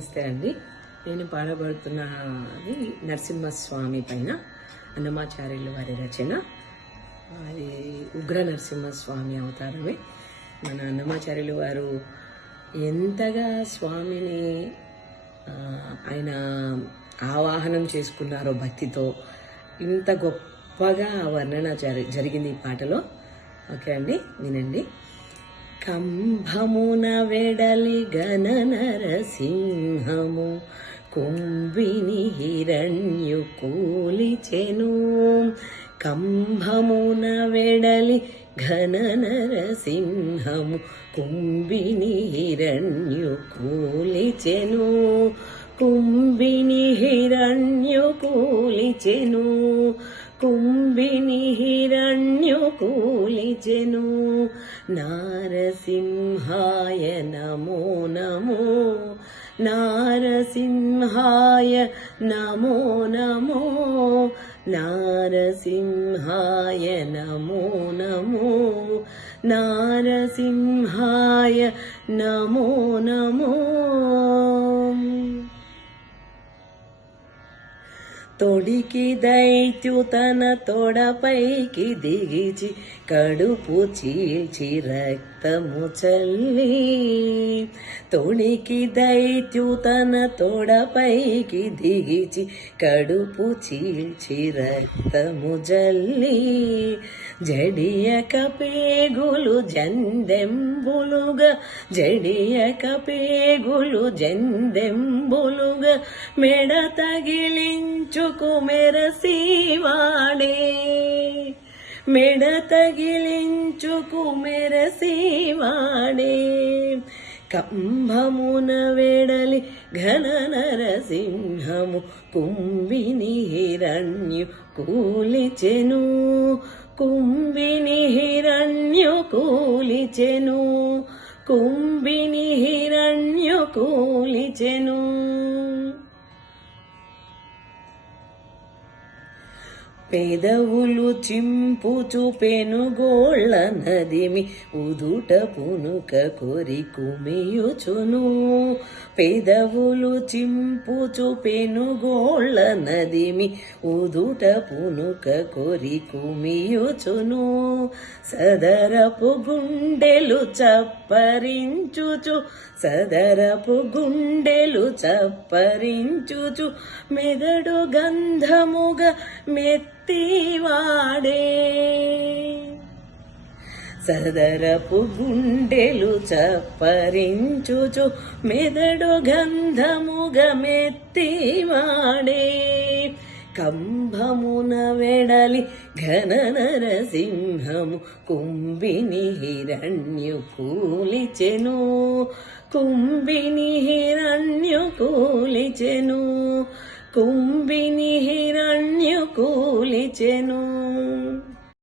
నమస్తే అండి. నేను పాడబడుతున్నది నరసింహస్వామి పైన అన్నమాచార్యులు వారి రచన. అది ఉగ్ర నరసింహస్వామి అవతారమే. మన అన్నమాచార్యులు వారు ఎంతగా స్వామిని ఆయన ఆవాహనం చేసుకున్నారో భక్తితో, ఇంత గొప్పగా వర్ణన జరిగింది ఈ పాటలో. ఓకే అండి, వినండి. కంభమున వెడలి గణ నరసింహము కుంభిని హిరణ్యు కూలిచెను. కంభమున వెడలి ఘన నరసింహము కుంభిని హిరణ్యు కూలిచెను. కుంభిని హిరణ్యు కూలిచెను. కుంభిని హిరణ్యు కూలిచెను. నారసింహాయ నమో నమో. నారసింహాయ నమో నమో. నారసింహాయ నమో నమో. నారసింహాయ నమో నమో. తొడికి దైత్యు తన తొడపైకి దిగిచి కడుపు చీల్చి రక్తము చల్లి. తొడికి దైత్యు తన తొడపైకి దిగిచి కడుపు చీల్చి రక్తము జల్లి. జడియక పేగులు జందెంబులుగా. జడియక పేగులు జందెంబులుగా. మెడ తగిలించుకు మెరసివాడే. మెడ తగిలించుకు మెరసివాడే. కంభమున వెడలి ఘన నరసింహము కుంభిని హిరణ్యు కూలిచెను. కుంభిని హిరణ్యు కూలిచెను. కుంభిని హిరణ్యు కూలిచెను. పెదవులు చింపుచు పెనుగోళ్ళ నదిమి ఉదుట పునుక కొరి కుమియుచును. పెదవులు చింపుచు పెనుగోళ్ళ నదిమి ఉదుట పునుక కొరి కుమియుచును. సదరపు గుండెలు చప్పరించుచు. సదరపు గుండెలు చప్పరించుచు. మెదడు గంధముగా మెత్తివాడే. సదరపు గుండెలు చప్పరించుచు. మెదడు గంధముగా మెత్తివాడే. కంభమున వెడలి ఘన నరసింహము కుంభిని హిరణ్యు కూలిచెను. కుంభిని హిరణ్యు కూలిచెను. కుంభిని హిరణ్యు కూలిచెను.